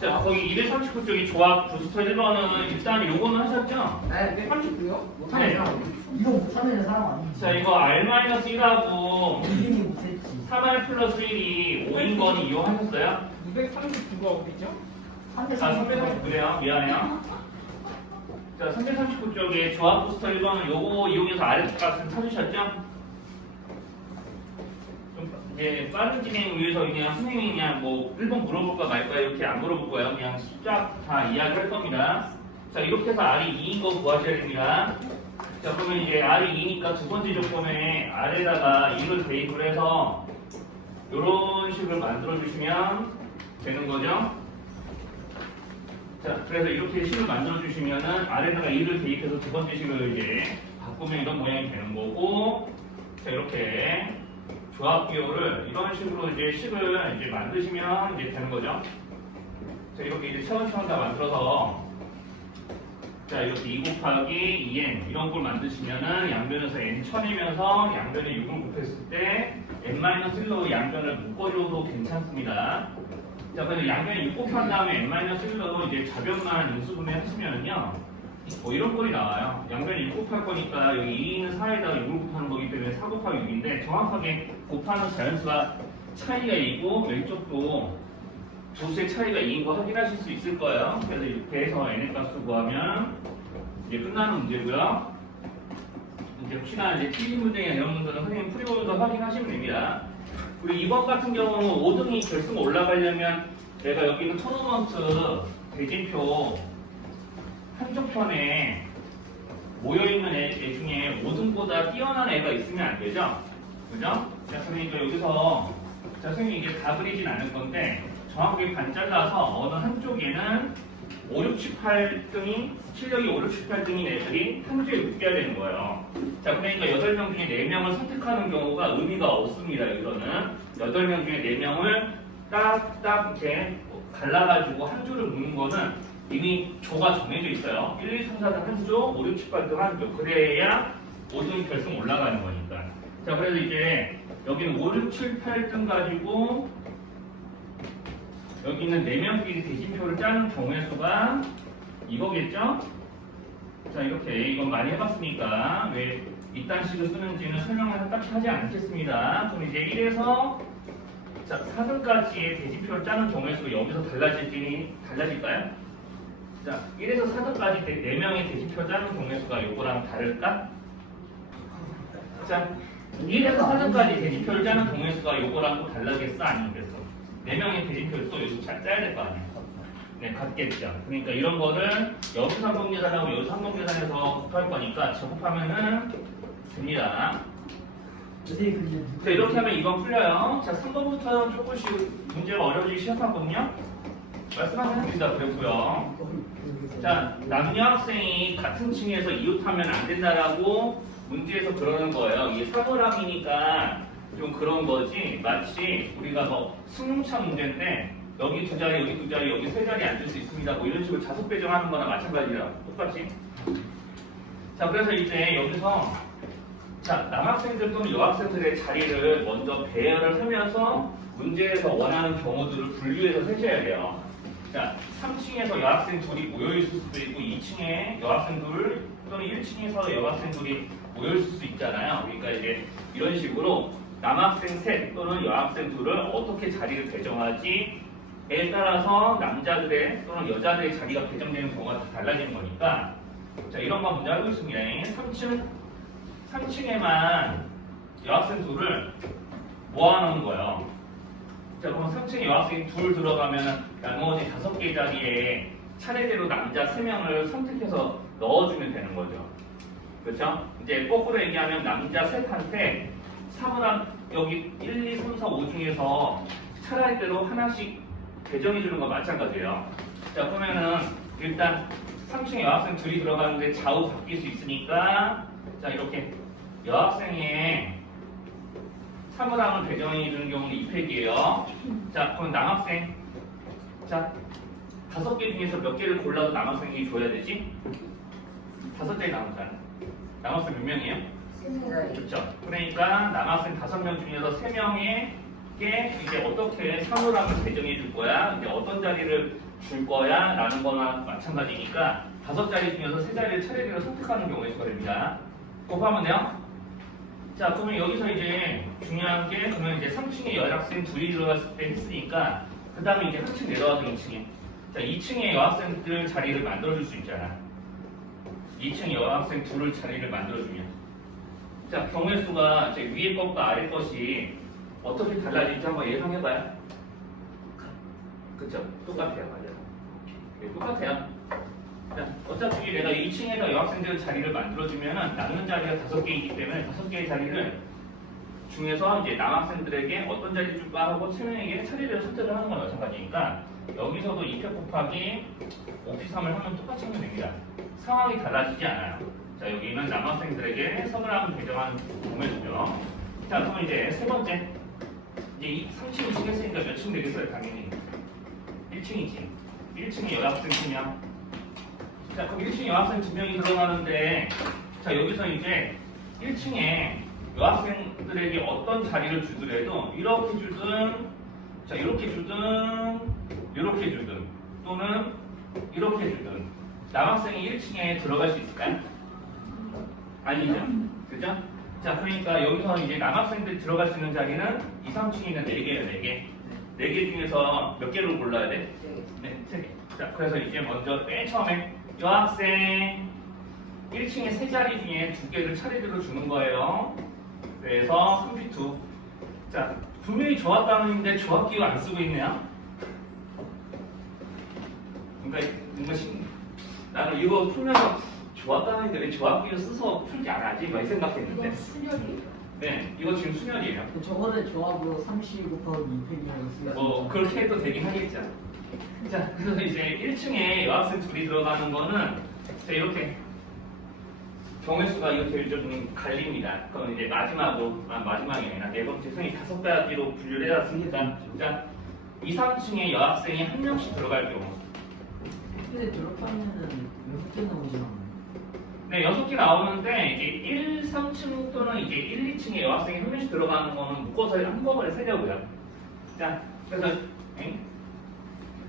자, 거기 239쪽이 조합 부스터 1번은 일단 요거는 하셨죠? 네, 139요? 네. 이거 못하는 사람 아니지. 자, 이거 R-1하고 이름이 못했지. 3R 플러스 1이 5인 거는 이용하셨어요? 239가 어디죠? 아, 339래요. 미안해요. 자, 339쪽에 조합 부스터 1번은 요거 이용해서 아래값은 찾으셨죠? 좀 이제 빠른 진행을 위해서 그냥 선생님이 그냥 뭐 1번 물어볼까 말까 이렇게 안 물어볼 거예요. 그냥 쫙 다 이야기할 겁니다. 자, 이렇게 해서 R이 2인 거 구하셔야 됩니다. 자, 그러면 이제 R이 2니까 두 번째 조건에 R에다가 2를 대입을 해서 이런 식으로 만들어 주시면 되는 거죠. 자, 그래서 이렇게 식을 만들어 주시면은 R에다가 2를 대입해서 두 번째 식을 이제 바꾸면 이런 모양이 되는 거고, 자, 이렇게 조합 비율을 이런 식으로 이제 식을 이제 만드시면 이제 되는 거죠. 자, 이렇게 이제 차근차근 다 만들어서 자, 이렇게 2 곱하기 2n 이런 걸 만드시면은 양변에서 n 쳐내면서 양변에 6을 곱했을 때 n-1로 양변을 묶어줘도 괜찮습니다. 자, 그래서 양변에 6 곱한 다음에 n-1로 이제 좌변만 인수분해 하시면은요, 뭐 이런 꼴이 나와요. 양변에 6 곱할 거니까 여기 2는 4에다가 6을 곱하는 거기 때문에 4 곱하기 6인데 정확하게 곱하는 자연수가 차이가 있고 왼쪽도 두수의 차이가 2인 거 확인하실 수 있을 거예요. 그래서 이렇게 해서 n의 값을 구하면 이제 끝나는 문제고요. 이제 혹시나 이제 틀린 문제나 이런 문제는 선생님 프리보드도 확인하시면 됩니다. 그리고 2번 같은 경우는 5등이 결승 올라가려면 내가 여기 있는 토너먼트 대진표 한쪽 편에 모여있는 애 중에 5등보다 뛰어난 애가 있으면 안 되죠? 그죠? 자, 선생님 여기서 자, 선생님 이게 다 그리진 않을 건데 정확하게 반 잘라서 어느 한쪽에는 5, 6, 7, 8등이 실력이 5, 6, 7, 8등인 애들이 한 주에 묶여야 되는 거예요. 자, 그러니까 8명 중에 4명을 선택하는 경우가 의미가 없습니다. 여기서는 8명 중에 4명을 딱딱 이렇게 갈라가지고 한 주를 묶는 거는 이미 조가 정해져 있어요. 1, 2, 3, 4등 한 조, 5, 6, 7, 8등 한 조. 그래야 5등 결승 올라가는 거니까. 자, 그래서 이제 여기는 5, 6, 7, 8등 가지고 여기 있는 4명끼리 대진표를 짜는 경우의 수가 이거겠죠? 자, 이렇게 이건 많이 해봤으니까 왜 이딴 식을 쓰는지는 설명을 딱히 하지 않겠습니다. 그럼 이제 1에서 자, 4등까지의 대진표를 짜는 경우의 수가 여기서 달라질까요? 자, 1에서 4등까지 4명의 대진표 짜는 경우의 수가 요거랑 다를까? 자, 1에서 4등까지 대진표를 짜는 경우의 수가 요거랑 또 달라겠어? 아니겠어? 4명의 대진표를 또 여기서 잘 짜야 될 거 아니에요? 네, 같겠죠. 그러니까 이런 거를 여기서 한동계산하고 여기서 한동계산해서 곱할 거니까 제곱하면은 됩니다. 자, 이렇게 하면 이번 풀려요. 자, 3번부터는 조금씩 문제가 어려워지기 시작하거든요. 말씀하시면 됩니다. 그랬고요. 자, 남녀 학생이 같은 층에서 이웃하면 안 된다라고 문제에서 그러는 거예요. 이게 사물함이니까 좀 그런 거지. 마치 우리가 뭐 승용차 문제인데 여기 2자리, 여기 2자리, 여기 3자리 앉을 수 있습니다. 뭐 이런 식으로 좌석 배정하는 거나 마찬가지라 똑같이. 자, 그래서 이제 여기서 자, 남학생들 또는 여학생들의 자리를 먼저 배열을 하면서 문제에서 원하는 경우들을 분류해서 세셔야 돼요. 자, 3층에서 여학생 둘이 모여있을 수도 있고 2층에 여학생 둘 또는 1층에서 여학생 둘이 모여있을 수 있잖아요. 그러니까 이제 이런 식으로 남학생 셋 또는 여학생 둘을 어떻게 자리를 배정하지에 따라서 남자들의 또는 여자들의 자리가 배정되는 경우가 다 달라지는 거니까 자, 이런 거 문제 알고 있습니다. 3층에만 여학생 둘을 모아놓은 거예요. 자, 그럼 3층에 여학생이 둘 들어가면 나머지 5개 자리에 차례대로 남자 3명을 선택해서 넣어주면 되는 거죠. 그렇죠? 이제 거꾸로 얘기하면 남자 셋한테 사물함 여기 1, 2, 3, 4, 5 중에서 차례대로 하나씩 배정해 주는 거 마찬가지예요. 자, 그러면은 일단 3층에 여학생 둘이 들어가는데 좌우 바뀔 수 있으니까 자, 이렇게 여학생의 사물함을 배정해 주는 경우는 2팩이에요. 자, 그럼 남학생 자, 5개 중에서 몇 개를 골라도 남학생이 줘야 되지? 5개 남았잖아. 남학생 몇 명이에요? 그렇죠. 그러니까 남학생 5명 중에서 3명의 이제 어떻게 사물함을 배정해 줄 거야, 이제 어떤 자리를 줄 거야 라는 거나 마찬가지니까 5자리 중에서 3자리를 차례대로 선택하는 경우의 수가 됩니다. 곱하면 돼요? 자, 그러면 여기서 이제 중요한 게 그러면 이제 3층에 여학생 둘이 들어갔을 때 했으니까 그 다음에 이제 한 층 내려와서 2층에 자 2층에 여학생들 자리를 만들어줄 수 있잖아. 2층 여학생 둘을 자리를 만들어주면 자 경우의 수가 이제 위에 것과 아래 것이 어떻게 달라질지 한번 예상해봐요. 그쵸? 똑같아요. 맞아요. 네, 똑같아요. 자, 어차피 내가 2층에다 여학생들 자리를 만들어주면은 남는 자리가 5개이기 때문에 5개의 자리를 중에서 이제 남학생들에게 어떤 자리 줄까 하고 3명에게 차례를 선택을 하는 건 마찬가지니까 여기서도 2표 곱하기 5p3을 하면 똑같이 하면 됩니다. 상황이 달라지지 않아요. 자, 여기는 남학생들에게 선물함을 배정하는 공매수죠. 자, 그럼 이제 세 번째. 이제 3층 했으니까 몇 층 되겠어요? 당연히 1층이지. 1층에 여학생 2명. 자, 그럼 1층에 여학생 2명이 들어가는데 자, 여기서 이제 1층에 여학생들에게 어떤 자리를 주더라도 이렇게 주든 자, 이렇게 주든 이렇게 주든 또는 이렇게 주든 남학생이 1층에 들어갈 수 있을까요? 아니죠. 그죠? 자, 그러니까 여기서 이제 남학생들 들어갈 수 있는 자리는 2, 3층에 있는 4개예요, 4개. 4개 중에서 몇 개를 골라야 돼? 네, 3개. 자, 그래서 이제 먼저 맨 처음에 여학생 1층에 3자리 중에 2개를 차례대로 주는 거예요. 그래서 32. 자, 분명히 조합단위인데 조합기호 안 쓰고 있네요. 그러니까 나는 이거 풀면서 조합단위인데 왜 조합기호 써서 풀지 안 하지? 막 이 생각했는데. 이거 순열이에요? 네, 이거 지금 수열이에요. 저번에 조합으로 30 곱하기 2팩이라고 쓰였죠. 뭐 그렇게 해도 되긴 하겠죠. 자, 그래서 이제 1층에 여학생 둘이 들어가는 거는 자, 이렇게 경우의 수가 이렇게 좀 갈립니다. 그럼 이제 마지막이 아니라 네 번째 승이 5가지로 분류를 해놨습니다. 자, 2, 3층에 여학생이 1명씩 들어갈 경우. 근데 졸업하면은 6개 나오잖아. 네, 6개 나오는데 이제 1, 3층 또는 이제 1, 2층에 여학생이 1명씩 들어가는 거는 묶어서 한꺼번에 세려고요. 자, 그래서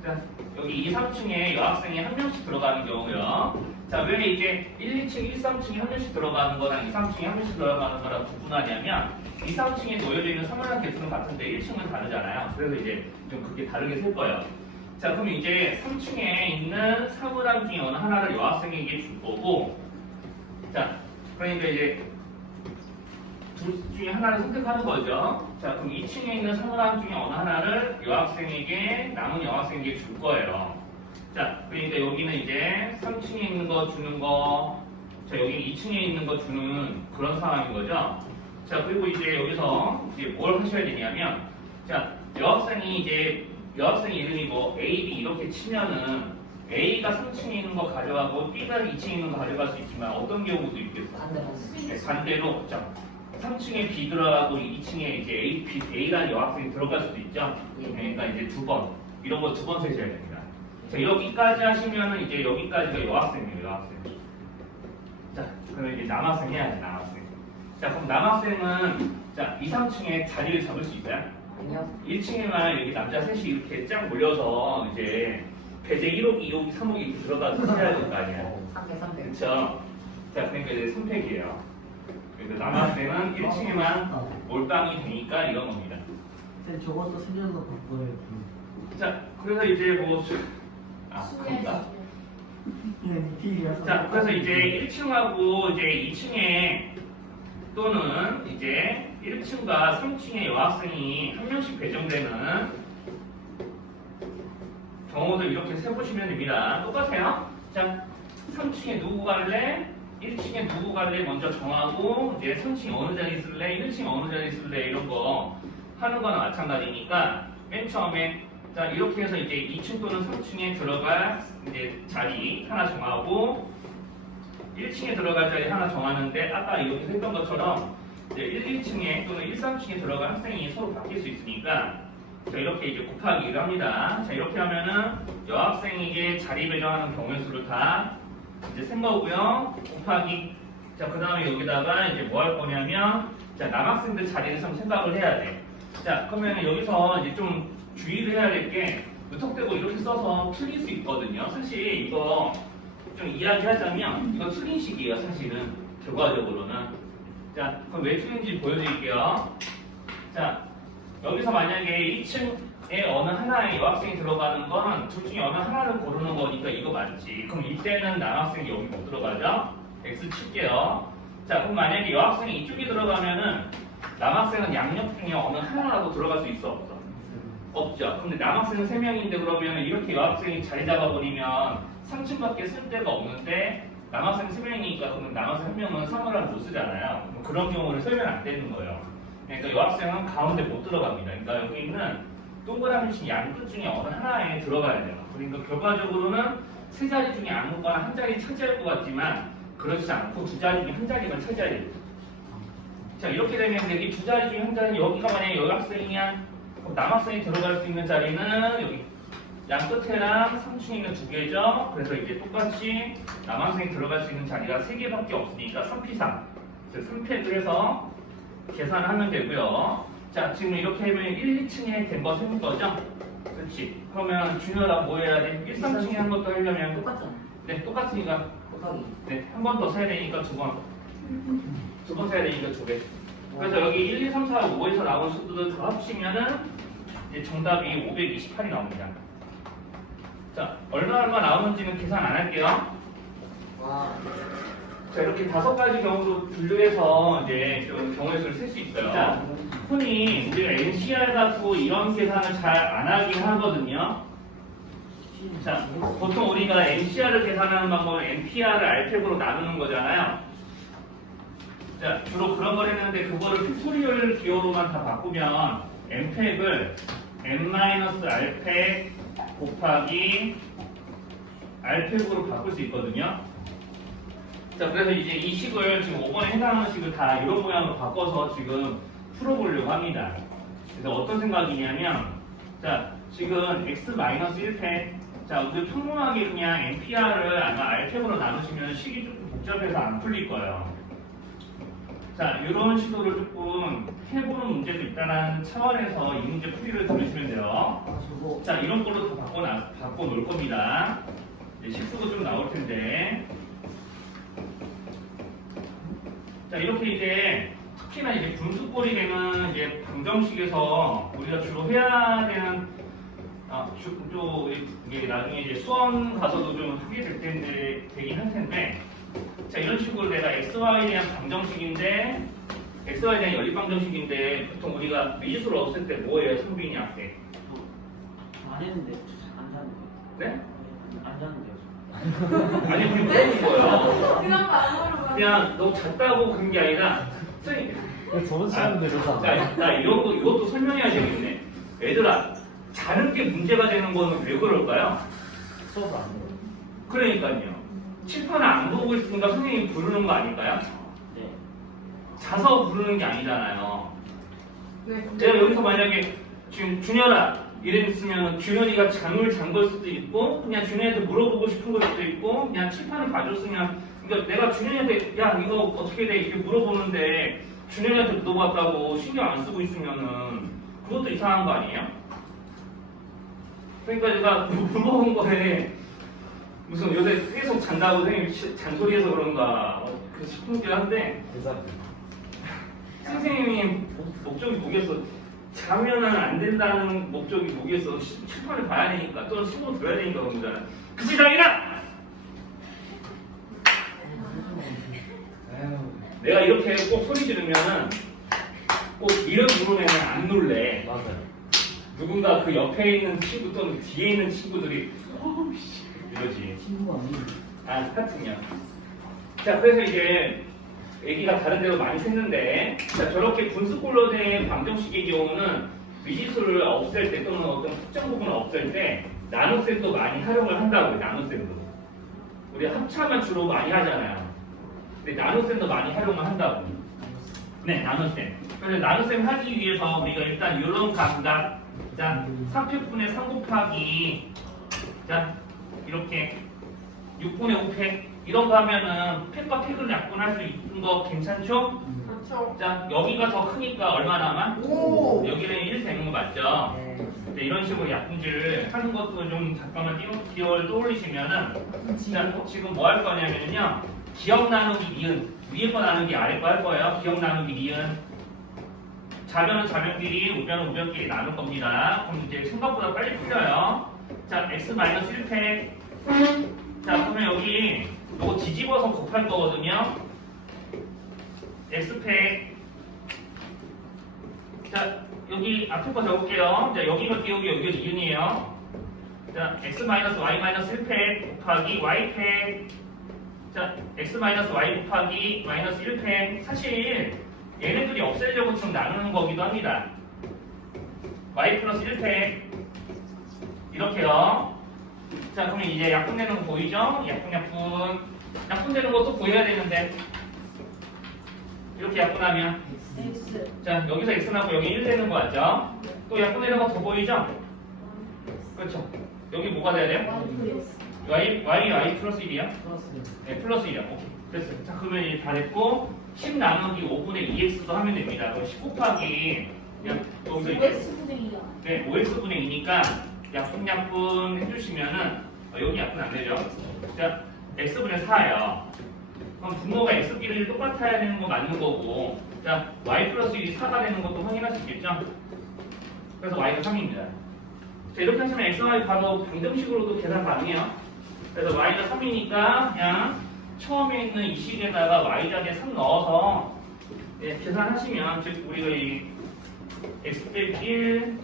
자, 여기 2, 3층에 여학생이 1명씩 들어가는 경우요. 자, 왜 이제 1, 2층, 1, 3층이 1명씩 들어가는 거랑 2, 3층이 1명씩 들어가는 거랑 구분하냐면 2, 3층에 놓여져 있는 사물함 개수는 같은데 1층은 다르잖아요. 그래서 이제 좀 그렇게 다르게 셀 거예요. 자, 그럼 이제 3층에 있는 사물함 중에 어느 하나를 여학생에게 줄 거고 자, 그러니까 이제 둘 중에 하나를 선택하는 거죠. 자, 그럼 2층에 있는 사물함 중에 어느 하나를 여학생에게 남은 여학생에게 줄 거예요. 자, 그러니까 여기는 이제 3층에 있는 거 주는 거, 자, 여기 2층에 있는 거 주는 그런 상황인 거죠. 자, 그리고 이제 여기서 이제 뭘 하셔야 되냐면, 자, 여학생 이름이 뭐 A, B 이렇게 치면은 A가 3층에 있는 거 가져가고 B가 2층에 있는 거 가져갈 수 있지만 어떤 경우도 있겠어? 네, 반대로 자, 3층에 B 들어가고 2층에 이제 A라는 여학생이 들어갈 수도 있죠. 그러니까 이제 2번 이런 거 2번 세셔야 됩니다. 자, 여기까지 하시면은 이제 여기까지가 여학생이에요, 여학생. 자, 그럼 이제 남학생 해야지, 남학생. 자, 그럼 남학생은 자, 2, 3층에 자리를 잡을 수 있어요? 아니요. 1층에만 여기 남자 셋이 이렇게 쫙 몰려서 이제 배제 1호기, 2호기, 3호기 이렇게 들어가서 해야 될 거 아니야. 3팩. 그렇죠? 자, 그러니까 이제 3팩이에요. 그래서 남학생은 1층에만 몰빵이 되니까 이런 겁니다. 근데 저것도 수련도 바꿔요. 자, 그래서 이제 뭐 그런가? 자, 그래서 이제 1층하고 이제 2층에 또는 이제 1층과 3층에 여학생이 한 명씩 배정되는 경우도 이렇게 세보시면 됩니다. 똑같아요. 자, 3층에 누구 갈래? 1층에 누구 갈래? 먼저 정하고 이제 3층에 어느 자리 쓸래? 1층에 어느 자리 쓸래? 이런 거 하는 거는 마찬가지니까 맨 처음에 자, 이렇게 해서 이제 2층 또는 3층에 들어갈 이제 자리 하나 정하고 1층에 들어갈 자리 하나 정하는데 아까 이렇게 했던 것처럼 이제 1, 2층에 또는 1, 3층에 들어갈 학생이 서로 바뀔 수 있으니까 자, 이렇게 이제 곱하기를 합니다. 자, 이렇게 하면은 여학생에게 자리 배정하는 경우의 수를 다 이제 센 거고요. 곱하기 자, 그 다음에 여기다가 이제 뭐 할 거냐면 자, 남학생들 자리를 좀 생각을 해야 돼. 자, 그러면 여기서 이제 좀 주의를 해야 될 게 무턱대고 이렇게 써서 틀릴 수 있거든요. 사실 이거 좀 이야기하자면 이거 틀린 식이에요. 사실은 결과적으로는. 자, 그럼 왜 틀린지 보여드릴게요. 자, 여기서 만약에 2층에 어느 하나에 여학생이 들어가는 건 둘 중에 어느 하나를 고르는 거니까 이거 맞지. 그럼 이때는 남학생이 여기 못 들어가죠? X 칠게요. 자, 그럼 만약에 여학생이 이쪽에 들어가면은 남학생은 양옆 중에 어느 하나라도 들어갈 수 있어? 없어? 없죠. 근데 남학생은 3명인데 그러면 이렇게 여학생이 자리 잡아버리면 3층밖에 쓸 데가 없는데 남학생 3명이니까 그러면 남학생 1명은 사물함 못 쓰잖아요. 그런 경우를 쓰면 안 되는 거예요. 그러니까 여학생은 가운데 못 들어갑니다. 그러니까 여기 있는 동그라미 친 양끝 중에 어느 하나에 들어가야 돼요. 그러니까 결과적으로는 3자리 중에 아무거나 한 자리 차지할 것 같지만 그렇지 않고 2자리 중에 한 자리만 차지해야 돼요. 자, 이렇게 되면 여기 2자리 중에 한 자리, 여기가 만약에 여학생이야 그럼 남학생이 들어갈 수 있는 자리는 여기 양 끝에랑 3층에 있는 2개죠. 그래서 이제 똑같이 남학생이 들어갈 수 있는 자리가 3개밖에 없으니까 3P3. 3팩을 해서 계산을 하면 되고요. 자, 지금 이렇게 하면 1, 2층에 된 거 세는 거죠? 그렇지. 그러면 준열아 뭐 해야 돼? 1, 3층에 한 것도 하려면 똑같잖아. 네, 똑같으니까 곱하기. 네, 한 번 더 세야 되니까 2번. 2번 세야 되니까 2개. 그래서 여기 1, 2, 3, 4, 5에서 나온 수들을 다 합치면은 이제 정답이 528이 나옵니다. 자, 얼마 나오는지는 계산 안 할게요. 와. 자, 이렇게 5가지 경우로 분류해서 이제 좀 경우의 수를 셀 수 있어요. 자, 흔히 우리가 NCR 갖고 이런 계산을 잘 안 하긴 하거든요. 자, 보통 우리가 NCR을 계산하는 방법은 NPR을 RPEC으로 나누는 거잖아요. 자, 주로 그런 걸 했는데 그거를 팩토리얼 기호로만 다 바꾸면 NPEC을 N-RPEC 곱하기 RPEC으로 바꿀 수 있거든요. 자, 그래서 이제 이 식을 지금 5번에 해당하는 식을 다 이런 모양으로 바꿔서 지금 풀어보려고 합니다. 그래서 어떤 생각이냐면, 자, 지금 X-1팩, 자, 우리 평범하게 그냥 NPR을 아마 RPEC으로 나누시면 식이 조금 복잡해서 안 풀릴 거예요. 자, 이런 시도를 조금 해보는 문제도 있다는 차원에서 이 문제 풀이를 들으시면 돼요. 아, 저거. 자, 이런 걸로 다 바꿔 놓을 겁니다. 네, 실수도 좀 나올 텐데. 자, 이렇게 이제 특히나 이제 분수꼴이 되는 이제 방정식에서 우리가 주로 해야 되는 이게 나중에 이제 수험 가서도 좀 하게 될 텐데 되긴 할 텐데. 자, 이런 식으로 내가 XY에 대한 방정식인데 XY에 대한 연립 방정식인데 보통 우리가 미지수를 없앨 때 뭐예요? 성빈이 앞에. 안 했는데 안 자는데요. 네? 안 자는데요. 아니 우리 물어본 거예요. 그냥 말로 그냥 너 잤다고 그런 게 아니라 선생님 저번 시간에 내려서 나 이런 거 이것도 설명해야 되겠네. 얘들아 자는 게 문제가 되는 거는 왜 그럴까요? 수업을 안 해요. 그러니까요. 칠판을 안 보고 있으니까 선생님이 부르는 거 아닐까요? 네. 자서 부르는 게 아니잖아요. 네. 내가 여기서 만약에 지금 준열아 이랬으면 준열이가 잠을 잔 걸 수도 있고 그냥 준열이한테 물어보고 싶은 걸 수도 있고 그냥 칠판을 봐줬으면 그러니까 내가 준열이한테 야 이거 어떻게 돼 이렇게 물어보는데 준열이한테 물어봤다고 신경 안 쓰고 있으면은 그것도 이상한 거 아니에요? 그러니까 내가 물어본 거에 무슨 요새 계속 잔다고 선생님이 잔소리해서 그런가 싶긴 한데 대사님. 선생님이 목적이 뭐겠어? 자면은 안 된다는 목적이 뭐겠어? 칠판을 봐야 되니까 또는 신고 들어야 되니까 그런 거잖아. 그치 장이나! 내가 이렇게 꼭 소리 지르면은 꼭 이런 부분에는 안 놀래. 맞아요. 누군가 그 옆에 있는 친구 또는 뒤에 있는 친구들이 어우씨 이러지. 친구가 아니에요. 아 똑같은요. 자 그래서 이제 얘기가 다른 데로 많이 샜는데 자 저렇게 분수꼴로 된 방정식의 경우는 미지수를 없앨 때 또는 어떤 특정 부분을 없앨 때 나눗셈도 많이 활용을 한다고요. 나눗셈도 우리 합차만 주로 많이 하잖아요. 근데 나눗셈도 많이 활용을 한다고. 네 나눗셈. 그래서 나눗셈 하기 위해서 우리가 일단 이런 감각 자 3팩분의 3 곱하기 자 이렇게 6분의 5팩 이런 거 하면은 팩과 팩을 약분할 수 있는 거 괜찮죠? 그렇죠. 자, 여기가 더 크니까 얼마 남아? 오. 여기는 1 되는 거 맞죠? 네. 네, 이런 식으로 약분지를 하는 것도 좀 잠깐만 기억을 떠올리시면은 자, 지금 뭐 할 거냐면요. 기억 나누기 니은 위에 거 나누기 아래 거 할 거예요. 기억 나누기 니은 자변은 자변끼리 우변은 우변끼리 나눌 겁니다. 그럼 이제 생각보다 빨리 풀려요. 자, x-1팩 자, 그러면 여기 요거 뒤집어서 곱할 거거든요. x팩 자, 여기 앞에 거 적을게요. 자, 여기가 기억이 여기가 니은이에요. 자, x-y-1팩 곱하기 y팩 자, x-y 곱하기 마이너스 1팩 사실 얘네들이 없애려고 지금 나누는 거기도 합니다. y 플러스 1팩 이렇게요. 자, 그러면 이제 약분되는 거 보이죠? 약분되는 것도 보여야 되는데 이렇게 약분하면 X. 자, 여기서 x 나고 여기 1 되는 거 맞죠? 또 약분되는 거 더 보이죠? 그렇죠? 여기 뭐가 돼야 돼요? y 플러스 1이야? 네, 플러스 1이야. 오케이. 됐어요. 자, 그러면 이제 다 됐고 10 나누기 5분의 2x도 하면 됩니다. 그럼 10 곱하기 그냥 여기서 이제 X분의 2야. 네, 5x분의 2니까 약분 해주시면은 여기 약분 안 되죠? 자, x분의 4예요. 그럼 분모가 x끼리 똑같아야 되는 거 맞는 거고 자, y 플러스 1이 4가 되는 것도 확인할 수 있겠죠? 그래서 y가 3입니다. 자, 이렇게 하시면 x, y 바로 방정식으로도 계산 가능해요. 그래서 y가 3이니까 그냥 처음에 있는 이 식에다가 y좌에 3 넣어서 예, 계산하시면 즉 우리가 이 x 빼기 1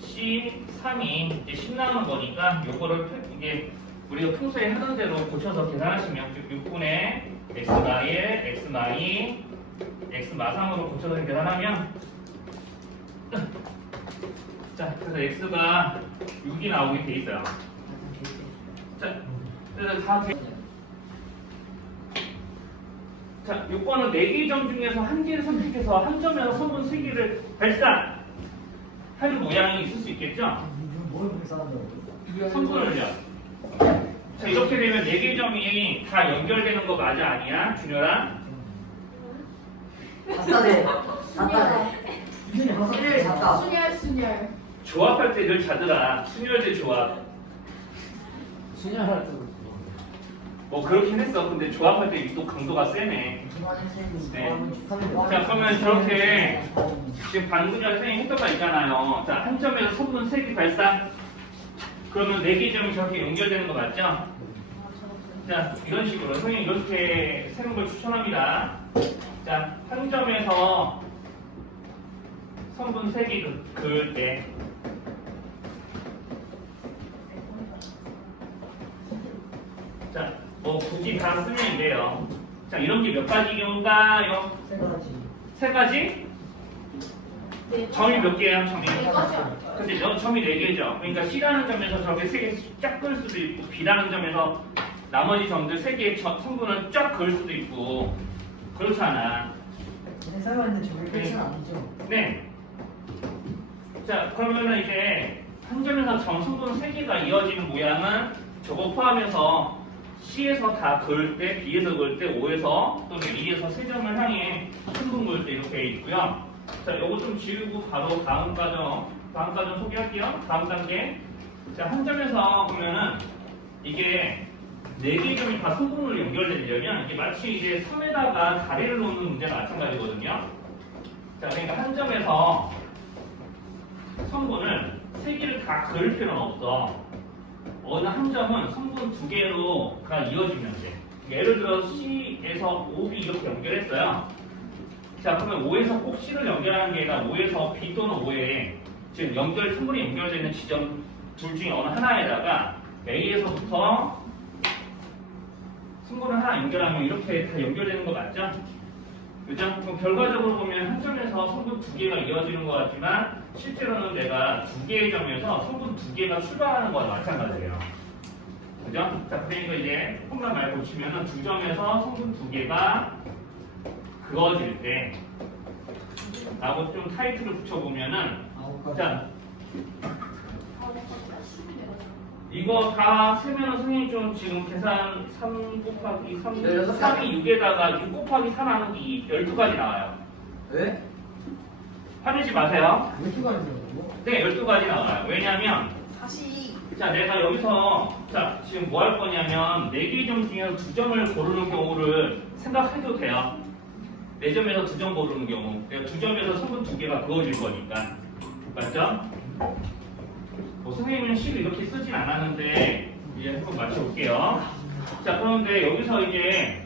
c 3이 이제 10 나오는 거니까 요거를 이게 우리가 평소에 하던 대로 고쳐서 계산하시면 즉 6분의 x마 1, x마 2, x마 3으로 고쳐서 계산하면 자, 그래서 x가 6이 나오게 돼 있어요. 자, 그래서 다 돼. 자, 6번은 4개의 점 중에서 한 개를 선택해서 한 점에서 선분 3개를 발산하는 모양이 있을 수 있겠죠? 뭘 불쌍한다고? 선분을요. 자, 이렇게 되면 4개의 점이 다 연결되는 거 맞아 아니야? 준열아? 아싸네. 아싸네. 이준이 항상 일을 잡다. 순열. 조합할 때 늘 자더라. 순열대 조합. 순혈할 때도 뭐 그렇긴 했어. 근데 조합할 때 유독 강도가 세네. 네. 자, 그러면 저렇게 지금 방분열 선생님 했던 거 있잖아요. 자, 한 점에서 선분 3개 발산. 그러면 4개의 점이 저렇게 연결되는 거 맞죠? 자, 이런 식으로 선생님 이렇게 세는 걸 추천합니다. 자, 한 점에서 선분 3개 그을 때 자, 뭐 굳이 다 쓰면 돼요. 자, 이런 게 몇 가지 경우인가요? 세 가지. 3가지? 점이 몇 개야, 점이? 근데 점이 4개죠. 그러니까 C라는 점에서 저렇게 3개 쫙 그을 수도 있고 B라는 점에서 나머지 점들 3개의 성분을 쫙 그을 수도 있고 그렇잖아. 회사가 있는 저게 끝은 아니죠. 네. 자, 그러면은 이제 한 점에서 점 성분 3개가 이어지는 모양은 저거 포함해서 C에서 다 그을 때, B에서 그을 때, O에서 또는 E에서 세 점을 향해 성분 그을 때 이렇게 있고요. 자, 요거 좀 지우고 바로 다음 과정 소개할게요. 다음 단계. 자, 한 점에서 보면은 이게 4개의 점이 다 성분으로 연결되려면 이게 마치 이제 3에다가 다리를 놓는 문제가 마찬가지거든요. 자, 그러니까 한 점에서 성분을 3개를 다 그을 필요는 없어. 어느 한 점은 성분 2개로가 이어지면 돼. 예를 들어 C에서 OB 이렇게 연결했어요. 자, 그러면 O에서 꼭 C를 연결하는 게 아니라 O에서 B 또는 O에 지금 성분이 연결되는 지점 둘 중에 어느 하나에다가 A에서부터 성분을 하나 연결하면 이렇게 다 연결되는 거 맞죠? 그죠? 그럼 결과적으로 보면 한 점에서 성분 2개가 이어지는 것 같지만 실제로는 내가 2개의 점에서 성분 2개가 출발하는 거와 마찬가지예요. 그죠? 자, 그러니까 이제 조금만 말 보시면은 2점에서 성분 2개가 그어질 때 라고 좀 타이틀을 붙여보면은 자, 이거 다 세면은 선생님 좀 지금 계산 3 곱하기 3, 16 3이 6에다가 6 곱하기 4 나누기 12가지 나와요. 왜? 화내지 마세요. 왜 이렇게 많이 들어가고? 네, 12가지 나와요. 왜냐면 사실 자, 내가 여기서 자 지금 뭐 할 거냐면 4개 점 중에서 2점을 고르는 경우를 생각해도 돼요. 4점에서 2점 고르는 경우. 그러니까 2점에서 성분 2개가 그어질 거니까. 맞죠? 뭐 선생님은 식 이렇게 쓰진 않았는데 이제 한번 맞춰볼게요. 자, 그런데 여기서 이제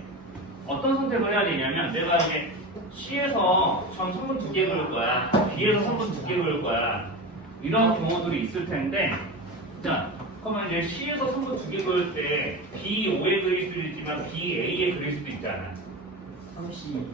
어떤 선택을 해야 되냐면 내가 이제 C에서 전 성분 2개 그을 거야. B에서 성분 2개 그을 거야. 이런 경우들이 있을 텐데 자, 그러면 이제 C에서 성분 2개 그을 때 B5에 그릴 수도 있지만 BA에 그릴 수도 있잖아. 30.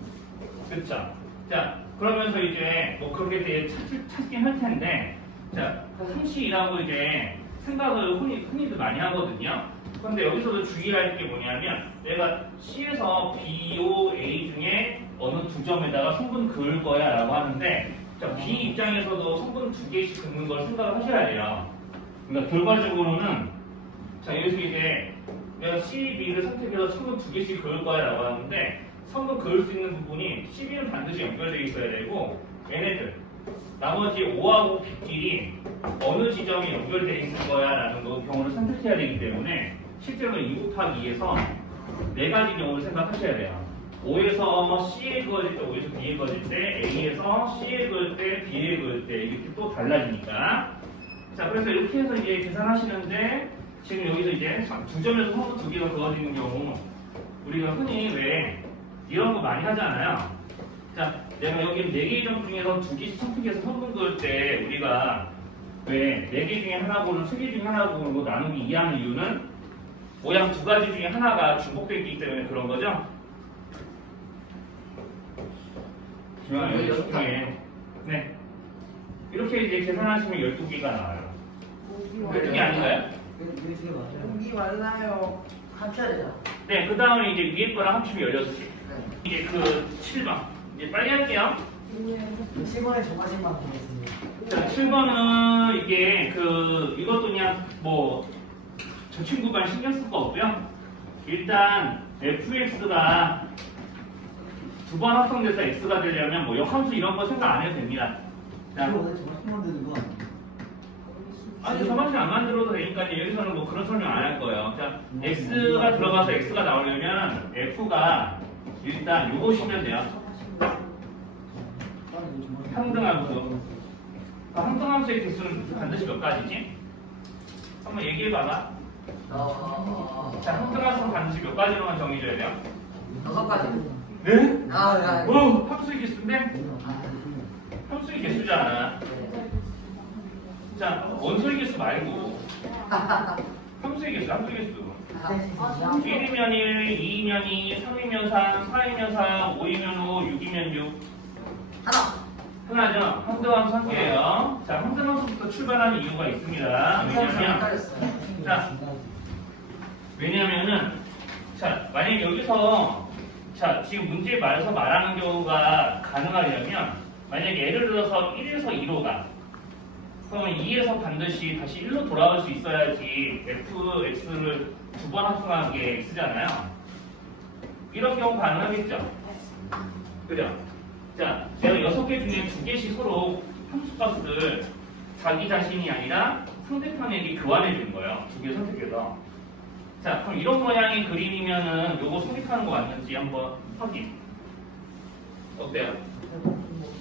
그렇죠? 자, 그러면서 이제 뭐 그렇게 되게 찾긴 할 텐데 자, 상시라고 이제 생각을 흔히들 많이 하거든요. 그런데 여기서도 주의할 게 뭐냐면 내가 C에서 B, O, A 중에 어느 2점에다가 성분 그을 거야 라고 하는데 자, B 입장에서도 성분 2개씩 긋는 걸 생각을 하셔야 돼요. 그러니까 결과적으로는 자, 여기서 이제 내가 C, B를 선택해서 성분 2개씩 그을 거야 라고 하는데 성분 그을 수 있는 부분이 CB는 반드시 연결되어 있어야 되고 얘네들 나머지 O하고 B끼리 어느 지점이 연결되어 있을 거야 라는 경우를 선택해야 되기 때문에 실제로는 2 곱하기 2에서 4가지 경우를 생각하셔야 돼요. O에서 C에 그어질 때, O에서 B에 그어질 때, A에서 C에 그을 때, B에 그을 때 이렇게 또 달라지니까 자, 그래서 이렇게 해서 이제 계산하시는데 지금 여기서 이제 2점에서 성분 2개가 그어지는 경우 우리가 흔히 왜 이런 거 많이 하잖아요. 자, 내가 여기 4개 점 중에서 2개씩 선택해서 성분 그을 때 우리가 왜 4개 중에 하나 고르고 3개 중에 하나 고르고 나누기 이해하는 이유는 모양 2가지 중에 하나가 중복되어 있기 때문에 그런 거죠? 중요해요. 여기 중에. 네. 이렇게 이제 계산하시면 12개가 나와요. 12개 아닌가요? 왜 이게 맞아요? 공기 말라요. 합쳐야죠. 네, 그 다음에 이제 위에 거랑 합치면 16개. 이제 그 7번. 이제 빨리 할게요. 7번에 조마식만 보겠습니다. 자, 7번은 이게 이것도 그냥 뭐 저 친구가 신경 쓸 거 없고요. 일단 fx가 2번 합성돼서 x가 되려면 뭐 역함수 이런 거 생각 안 해도 됩니다. 자, 이거 오늘 조마식 만드는 거 아니에요? 아니 저만큼 안 만들어도 되니까 여기서는 뭐 그런 설명 안 할 거예요. 자, x가 들어가서 x가 나오려면 f가 일단 요것이면 돼요. 항등함수. 항등함수의 개수는 반드시 몇 가지지? 한번 얘기해봐봐. 자, 항등함수는 반드시 몇 가지로만 정해줘야 돼요? 6가지. 네? 아, 함수의 개수인데? 함수의 개수잖아. 자, 원소의 개수 말고 함수의 개수, 함수의 개수. 1이면 1, 2이면 2, 3이면 3, 4이면 3, 5이면 5, 6이면 6. 하나죠? 항등함수 한 개예요. 자, 항등함수부터 출발하는 이유가 있습니다. 왜냐면은 자, 만약 여기서 자, 지금 문제 말에서 말하는 경우가 가능하려면 만약에 예를 들어서 1에서 2로 가. 그러면 2에서 반드시 다시 1로 돌아올 수 있어야지 fx를 2번 합성한 게 x잖아요. 이런 경우 가능하겠죠? 그죠? 자, 내가 6개 중에 2개씩 서로 함수값을 자기 자신이 아니라 상대편에게 교환해 주는 거예요. 2개 선택해서. 자, 그럼 이런 모양의 그림이면은 요거 선택하는 거 맞는지 한번 확인. 어때요?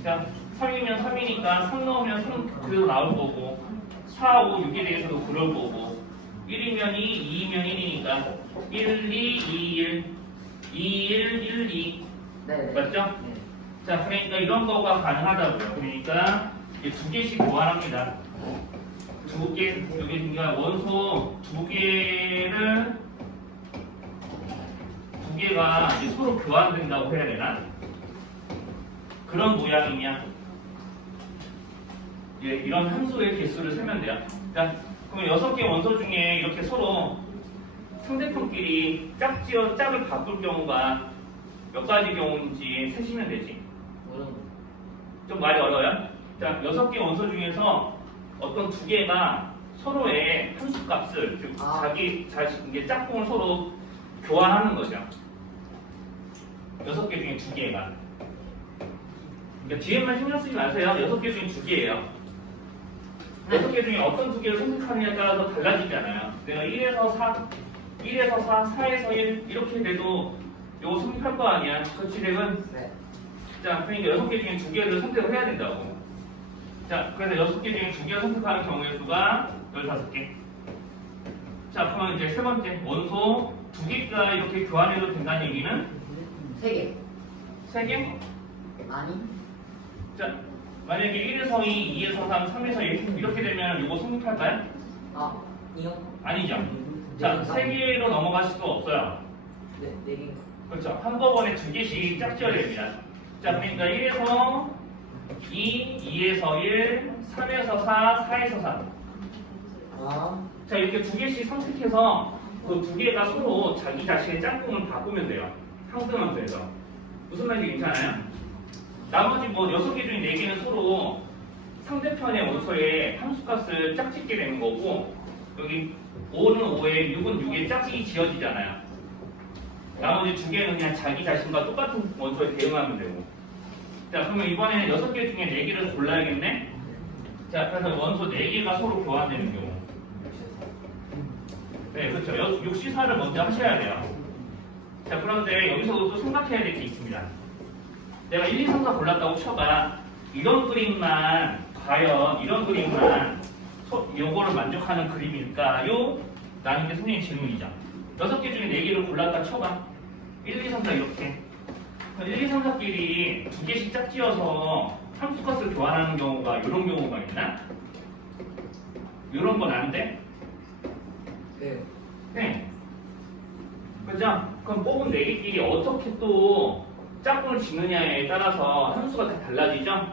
자, 3이면 3이니까 3 넣으면 3 그대로 나올 거고 4, 5, 6에 대해서도 그럴 거고 1이면 2, 2이면 1이니까 1, 2, 2, 1 2, 1, 1, 2 네. 맞죠? 자, 그러니까 이런 거가 가능하다고요. 그러니까 이제 2개씩 교환합니다. 2개, 그러니까 원소 2개를 2개가 이제 서로 교환된다고 해야 되나? 그런 모양이냐? 예, 이런 함수의 개수를 세면 돼요. 자, 그러면 6개 원소 중에 이렇게 서로 상대편끼리 짝을 바꿀 경우가 몇 가지 경우인지 세시면 되지. 좀 말이 어려워요? 자, 6개 원소 중에서 어떤 2개가 서로의 함수 값을 즉 아. 자기 자신 이게 짝꿍을 서로 교환하는 거죠. 6개 중에 2개가. 그러니까 뒤에만 신경 쓰지 마세요. 6개 중에 2개예요. 6개 중에 어떤 2개를 선택하느냐에 따라서 달라지잖아요. 내가 1에서 4, 1에서 4, 4에서 1 이렇게 돼도 이거 선택할 거 아니야. 그렇지, 덱은? 네. 자, 그러니까 6개 중에 2개를 선택을 해야 된다고. 자, 그래서 6개 중에 2개를 선택하는 경우의 수가 15개. 자, 그러면 이제 세 번째, 원소 2개가 이렇게 교환해도 된다는 얘기는 3개. 3개? 아니. 자, 만약에 1에서 2, 2에서 3, 3에서 1 이렇게 되면 이거 성립할까요? 아, 이요? 아니죠. 자, 3개로 넘어갈 수도 없어요. 네, 4개. 그렇죠. 한꺼번에 2개씩 짝지어야 됩니다. 자, 그러니까 1에서 2, 2에서 1, 3에서 4, 4에서 3. 아, 자, 이렇게 2개씩 선택해서 그 2개가 서로 자기 자신의 짝꿍을 바꾸면 돼요. 상등함수에서. 무슨 말인지 괜찮아요? 나머지 뭐 6개 중에 4개는 서로 상대편의 원소의 함수값을 짝짓게 되는 거고, 여기 5는 5에 6은 6에 짝짓이 지어지잖아요. 나머지 2개는 그냥 자기 자신과 똑같은 원소에 대응하면 되고. 자, 그러면 이번에는 6개 중에 4개를 골라야겠네? 자, 그래서 원소 4개가 서로 교환되는 경우. 네, 그렇죠. 6시사를 먼저 하셔야 돼요. 자, 그런데 여기서도 또 생각해야 될 게 있습니다. 내가 1, 2, 3, 4 골랐다고 쳐봐. 이런 그림만, 과연 이런 그림만 요거를 만족하는 그림일까요? 라는 게 선생님 질문이죠. 6개 중에 4개를 골랐다 쳐봐. 1, 2, 3, 4 이렇게. 1, 2, 3, 4끼리 2개씩 짝지어서 함수값을 교환하는 경우가 이런 경우가 있나? 이런 건 안 돼? 네. 네. 그죠? 그럼 뽑은 4개끼리 어떻게 또 짝꿍을 짓느냐에 따라서 함수가 다 달라지죠?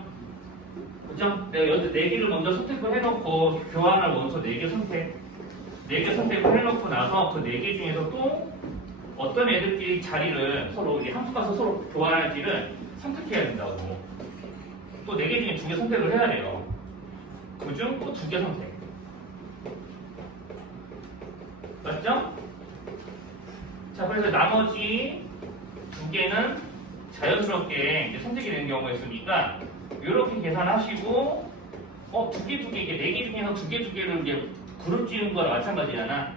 그죠? 내가 여기 4개를 먼저 선택을 해놓고 교환할 원소 4개 선택. 4개 선택을 해놓고 나서 그 4개 중에서 또 어떤 애들끼리 자리를 서로 이 함수값을 서로 교환할지를 선택해야 된다고. 또 4개 중에 2개 선택을 해야 돼요. 그중 또 2개 선택. 맞죠? 자, 그래서 나머지 2개는 자연스럽게 이제 선택이 되는 경우가 있으니까 이렇게 계산하시고 2개 이게 4개 중에서 2개를 이제 그룹 지은 거랑 마찬가지잖아.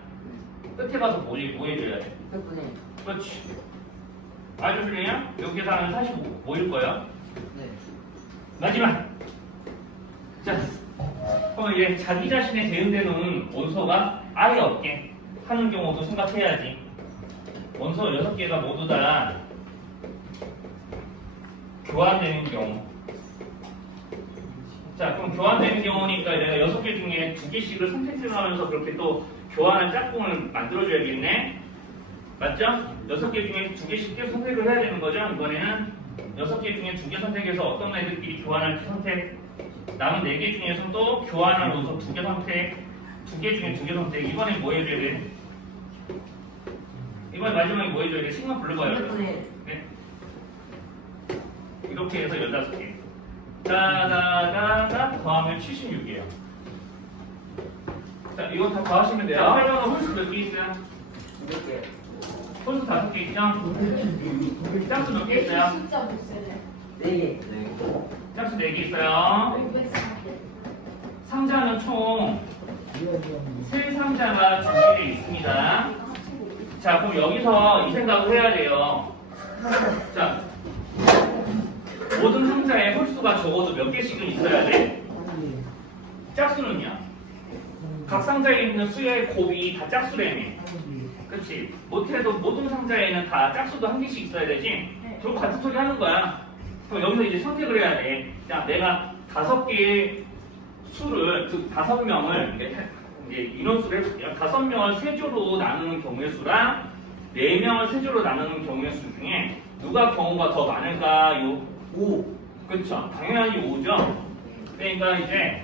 끝에 가서 뭐 해줘야 돼? 덕분에. 그렇지. 아주 훌륭해요? 여기 계산하면 45일 거예요. 네. 마지막. 자, 그럼 이제 자기 자신에 대응되는 원소가 아예 없게 하는 경우도 생각해야지. 원소 6개가 모두 다 교환되는 경우. 자, 그럼 교환되는 경우니까 내가 6개 중에 2개씩을 선택을 하면서 그렇게 또 교환한 짝꿍을 만들어줘야겠네? 맞죠? 6개 중에 2개씩 계속 선택을 해야 되는 거죠? 이번에는 6개 중에 2개 선택해서 어떤 애들끼리 교환할지 선택. 남은 4개 중에서 또 교환할 원소 2개 선택. 2개 중에 2개 선택. 이번에 뭐 해줘야 돼? 이번에 마지막에 뭐 해줘야 돼? 식만 불러봐요. 덕분에. 네. 이렇게 해서 15개. 따다다다 더하면 76이에요. 자, 이거 다 더하시면 돼요. 설명은 홀수 몇 개 있어요? 2개. 홀수 5개 있죠? 짝수 몇 개 있어요? 숫자 못 쓰네. 4개. 짝수 4개 있어요. 504개. 상자는 총 3상자가 준비되어 있습니다. 자, 그럼 여기서 이 생각을 해야 돼요. 자, 모든 상자에 홀수가 적어도 몇 개씩은 있어야 돼? 짝수는요? 각 상자에 있는 수의 곱이 다 짝수라며. 그렇지? 못해도 모든 상자에는 다 짝수도 한 개씩 있어야 되지? 결국 같은 소리 하는 거야. 그럼 여기서 이제 선택을 해야 돼. 자, 내가 5개의 수를, 즉 5명을 이제 인원수를 해볼게요. 5명을 세조로 나누는 경우의 수랑 4명을 세조로 나누는 경우의 수 중에 누가 경우가 더 많을까요? 5. 그렇죠. 당연히 5죠. 그러니까 이제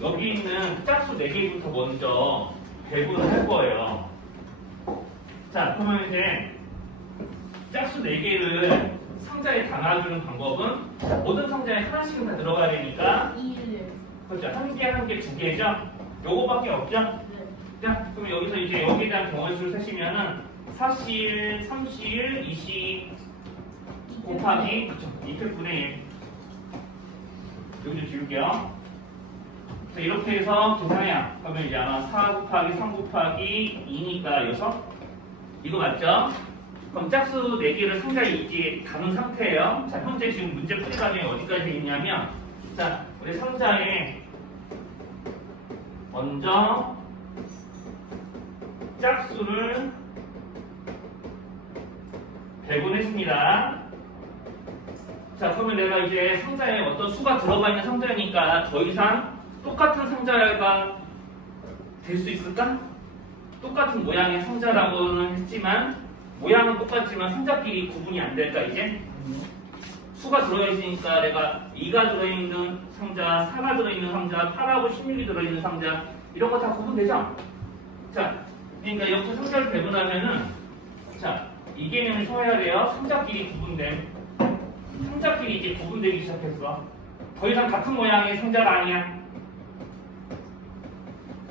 여기 있는 짝수 4개부터 먼저 배분을 할 거예요. 자, 그러면 이제 짝수 4개를 상자에 담아주는 방법은 모든 상자에 하나씩은 다 들어가야 되니까 1. 그렇죠. 한 개, 2개죠. 요거밖에 없죠? 네. 자, 그럼 여기서 이제 여기에 대한 경우의 수를 세시면은 4실, 3실, 2실 곱하기 2분의 1. 여기 좀 지울게요. 자, 이렇게 해서 계산해요. 그러면 이제 아마 4 곱하기 3 곱하기 2니까 6? 이거 맞죠? 그럼 짝수 4개를 상자에 이제 담은 상태예요. 자, 현재 지금 문제 풀이 과정이 어디까지 돼 있냐면, 자, 우리 상자에 먼저 짝수를 배분했습니다. 자, 그러면 내가 이제 상자에 어떤 수가 들어가 있는 상자니까 더 이상 똑같은 상자가 될 수 있을까? 똑같은 모양의 상자라고는 했지만 모양은 똑같지만 상자끼리 구분이 안 될까 이제? 수가 들어있으니까 내가 2가 들어있는 상자, 4가 들어있는 상자, 8하고 16이 들어있는 상자 이런 거 다 구분되죠? 자, 그러니까 이렇게 상자를 배분하면은 자, 이 개념을 써야 돼요. 상자끼리 구분됨. 상자끼리 이제 구분되기 시작했어. 더 이상 같은 모양의 상자가 아니야.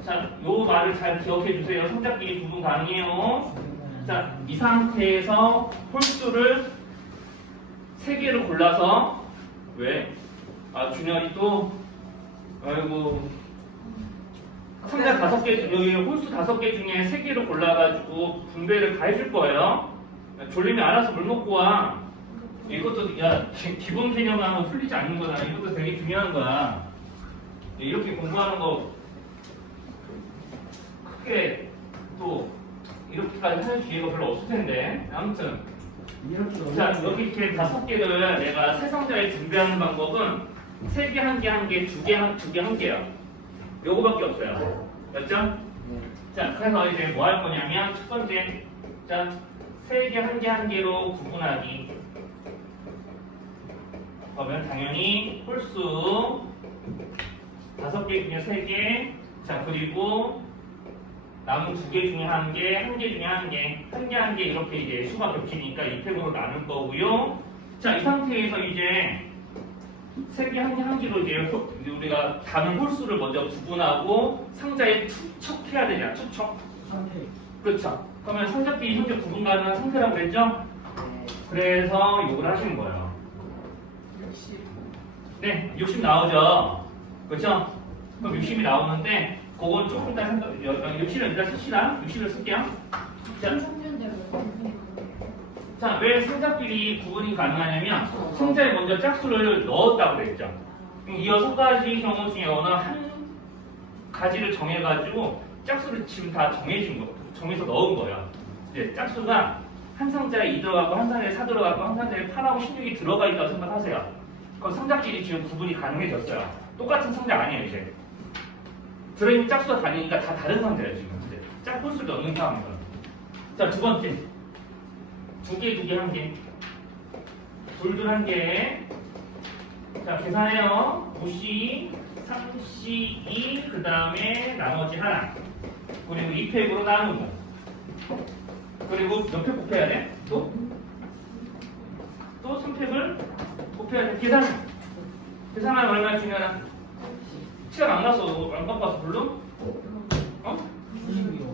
자, 요 말을 잘 기억해 주세요. 상자끼리 구분 가능해요. 자, 이 상태에서 홀수를 3개를 골라서 왜? 아, 준열이 또 아이고 상자 5개, 여기 홀수 5개 중에 3개를 골라가지고 분배를 다 해줄 거예요. 졸리면 알아서 물 먹고 와. 이것도 야 기본 개념하고 풀리지 않는 거잖아. 이것도 되게 중요한 거야. 이렇게 공부하는 거 크게 또 이렇게까지 할 기회가 별로 없을 텐데. 아무튼 이렇게 자, 여기 이렇게 5개를 내가 세 상자에 분배하는 방법은 3개, 1개, 1개, 2개, 2개, 1개요. 요거밖에 없어요. 맞죠? 자, 그래서 이제 뭐 할 거냐면 첫 번째, 자, 3개, 1개, 1개로 구분하기. 그러면 당연히 홀수 5개 중에 3개, 자, 그리고 남은 2개 중에 1개, 1개 중에 1개, 1개, 1개 이렇게 이제 수가 겹치니까 2팩으로 나눌 거고요. 자, 이 상태에서 이제 3개, 1개, 1개로 이제 우리가 담은 홀수를 먼저 구분하고 상자에 투척해야 되냐, 투척. 상태. 그렇죠. 그러면 상자끼리 현재 구분 가능한 상태라고 그랬죠? 그래서 이걸 하시는 거예요. 네, 60 나오죠? 그렇죠? 그럼 60이 나오는데 그건 조금 이따 생각, 60을 일단 씁시다. 60을 쓸게요. 자, 자, 왜 상자끼리 구분이 가능하냐면 상자에 먼저 짝수를 넣었다고 그랬죠. 이 6가지 경우 중에 어느 한 가지를 정해가지고 짝수를 지금 다 정해서 넣은 거예요. 이제 짝수가 한 상자에 2 들어가고 한 상자에 4 들어가고 한 상자에 8하고 16이 들어가 있다고 생각하세요. 그럼 상자끼리 지금 구분이 가능해졌어요. 똑같은 상자 아니에요 이제. 들어있는 짝수가 다르니까 다 다른 상자예요 지금. 이제 짝수를 넣는 상황이에요. 자, 두 번째. 2개, 2개, 1개. 둘, 1개. 자, 계산해요. 5C, 3C, 2, 그 다음에 나머지 하나. 그리고 2팩으로 나누고. 그리고 몇 팩 곱해야 돼? 또 3팩을 곱해야 돼. 계산하면 얼마 주냐나? 시간 안 나서 안 바꿔서 불러? 어? 92호.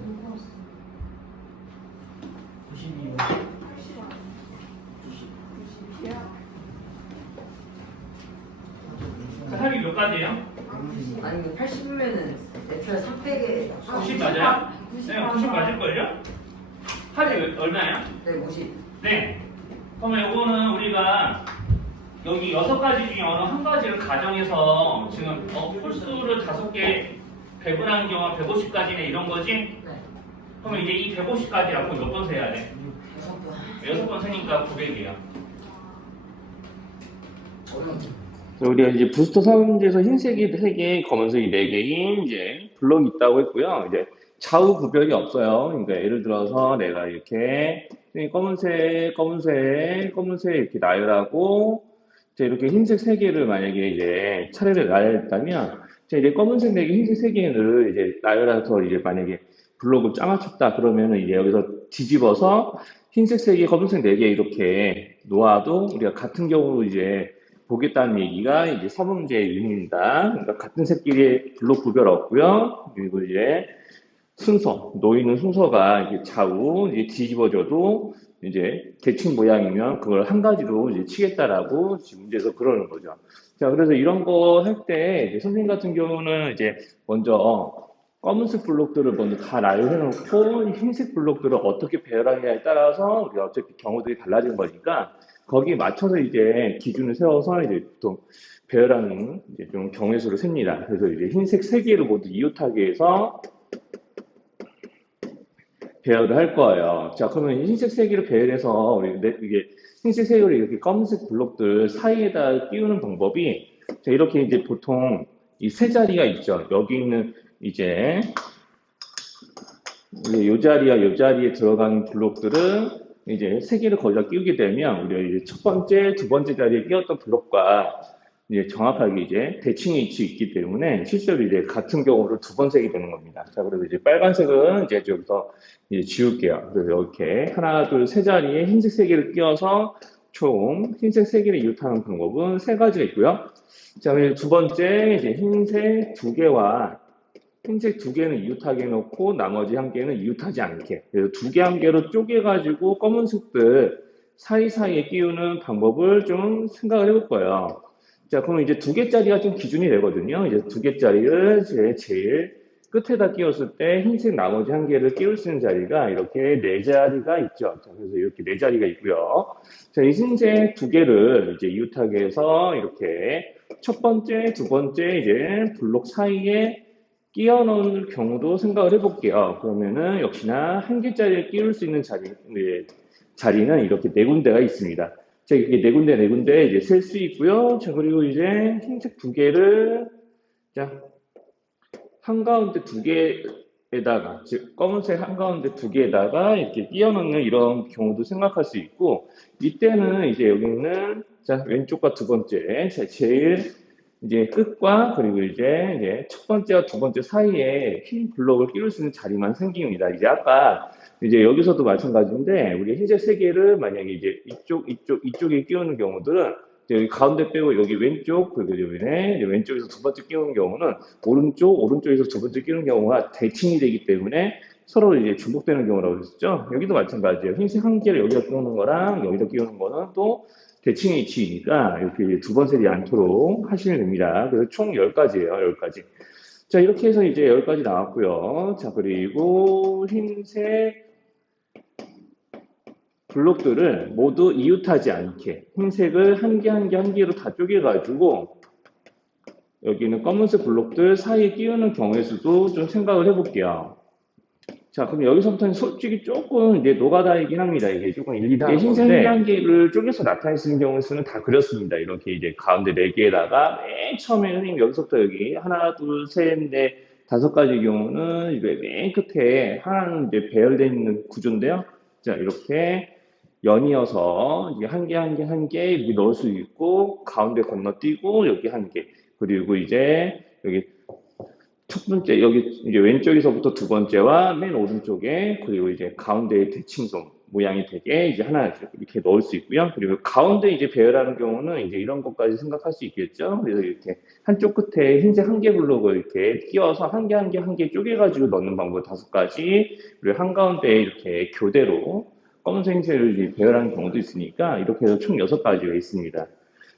92호. 자, 합이 몇 가지예요? 아니 80이면은 애초에 300에 90 맞아요? 네, 90 맞을걸요? 합이 얼마예요? 네 50. 네. 그러면 이거는 우리가 여기 6가지 중에 어느 한 가지를 가정해서 지금 홀수를 5개 배분한 경우가 150가지네 이런 거지? 네. 그러면 이제 이 150가지하고 몇 번 세야 돼? 6번. 6번 세니까 900이야. 어려운데. 우리가 이제 부스터 사문제에서 흰색이 3개, 검은색이 4개인 이제 블록이 있다고 했고요. 이제 좌우 구별이 없어요. 그러니까 예를 들어서 내가 이렇게 검은색, 검은색, 검은색 이렇게 나열하고 이제 이렇게 흰색 3개를 만약에 이제 차례를 나열했다면 이제 검은색 4개, 흰색 3개를 이제 나열해서 이제 만약에 블록을 짜맞췄다 그러면은 이제 여기서 뒤집어서 흰색 3개, 검은색 4개 이렇게 놓아도 우리가 같은 경우로 이제 보겠다는 얘기가 이제 4문제의 의미입니다. 그러니까 같은 색끼리 블록 구별 없고요. 그리고 이제 순서, 놓이는 순서가 이게 좌우 이제 뒤집어져도 이제 대칭 모양이면 그걸 한 가지로 이제 치겠다라고 지금 문제에서 그러는 거죠. 자, 그래서 이런 거 할 때 선생님 같은 경우는 이제 먼저 검은색 블록들을 먼저 다 나열해 놓고 흰색 블록들을 어떻게 배열하느냐에 따라서 우리가 어차피 경우들이 달라진 거니까 거기에 맞춰서 이제 기준을 세워서 이제 보통 배열하는 이제 좀 경우의 수를 셉니다. 그래서 이제 흰색 3개를 모두 이웃하게 해서 배열을 할 거예요. 자, 그러면 흰색 3개를 배열해서 우리 이게 흰색 3개를 이렇게 검은색 블록들 사이에다 끼우는 방법이 자, 이렇게 이제 보통 이 세 자리가 있죠. 여기 있는 이제 이 자리와 이 자리에 들어가는 블록들은 이제 3개를 거기다 끼우게 되면 우리가 이제 첫 번째, 두 번째 자리에 끼웠던 블록과 이제 정확하게 이제 대칭이 있기 때문에 실제로 이제 같은 경우로 두 번 색이 되는 겁니다. 자, 그리고 이제 빨간색은 이제 여기서 이제 지울게요. 그래서 이렇게 하나, 둘, 세 자리에 흰색 3개를 끼워서 총 흰색 3개를 이웃하는 방법은 3가지가 있고요. 자, 그리고 두 번째 이제 흰색 2개와 흰색 2개는 이웃하게 해놓고 나머지 1개는 이웃하지 않게. 그래서 2개, 1개로 쪼개가지고 검은색들 사이사이에 끼우는 방법을 좀 생각을 해볼 거예요. 자, 그럼 이제 2개짜리가 좀 기준이 되거든요. 이제 2개짜리를 제일 끝에다 끼웠을 때 흰색 나머지 1개를 끼울 수 있는 자리가 이렇게 4자리가 있죠. 자, 그래서 이렇게 4자리가 있고요. 자, 이 흰색 2개를 이제 이웃하게 해서 이렇게 첫 번째, 두 번째 이제 블록 사이에 끼워 넣을 경우도 생각을 해볼게요. 그러면은 역시나 1개짜리를 끼울 수 있는 자리는 이렇게 4군데가 있습니다. 자, 이렇게 4군데 이제 셀 수 있고요. 자, 그리고 이제 흰색 2개를 자, 한가운데 2개에다가, 즉, 검은색 한가운데 2개에다가 이렇게 끼워 넣는 이런 경우도 생각할 수 있고, 이때는 이제 여기는, 자, 왼쪽과 두 번째, 자, 제일 이제 끝과 그리고 이제 첫 번째와 두 번째 사이에 흰 블록을 끼울 수 있는 자리만 생깁니다. 이제 아까 이제 여기서도 마찬가지인데, 우리 흰색 3개를 만약에 이제 이쪽에 끼우는 경우들은 여기 가운데 빼고 여기 왼쪽, 그리고 여기네 왼쪽에서 두 번째 끼우는 경우는 오른쪽에서 두 번째 끼우는 경우가 대칭이 되기 때문에 서로 이제 중복되는 경우라고 했었죠. 여기도 마찬가지예요. 흰색 1개를 여기다 끼우는 거랑 여기다 끼우는 거는 또 대칭의 위치이니까 이렇게 두 번 세지 않도록 하시면 됩니다. 그래서 총 10가지예요, 10가지. 자, 이렇게 해서 이제 10가지 나왔고요. 자, 그리고 흰색 블록들을 모두 이웃하지 않게 흰색을 한 개로 다 쪼개가지고 여기는 검은색 블록들 사이에 끼우는 경우의 수도 좀 생각을 해볼게요. 자, 그럼 여기서부터는 솔직히 조금 이제 노가다이긴 합니다. 이게 조금 일리다. 흰색 한 개를 쪼개서 나타낼 수 있는 경우의 수는 다 그렸습니다. 이렇게 이제 가운데 4개에다가 맨 처음에 선생님 여기서부터 여기 하나, 둘, 셋, 넷, 5가지 경우는 이제 맨 끝에 하나는 이제 배열되어 있는 구조인데요. 자, 이렇게 연이어서 이게 한 개 이렇게 넣을 수 있고 가운데 건너뛰고 여기 1개 그리고 이제 여기 첫 번째 여기 이제 왼쪽에서부터 두 번째와 맨 오른쪽에 그리고 이제 가운데에 대칭선 모양이 되게 이제 하나 이렇게 넣을 수 있고요. 그리고 가운데 이제 배열하는 경우는 이제 이런 것까지 생각할 수 있겠죠. 그래서 이렇게 한쪽 끝에 흰색 1개 블록을 이렇게 끼워서 한 개 쪼개가지고 넣는 방법 5가지 그리고 한가운데 이렇게 교대로 검은색 흰색을 배열하는 경우도 있으니까 이렇게 해서 총 6가지가 있습니다.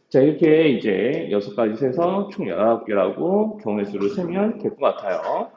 자, 이렇게 이제 6가지 세서 총 19개라고 경우의 수를 세면 될 것 같아요.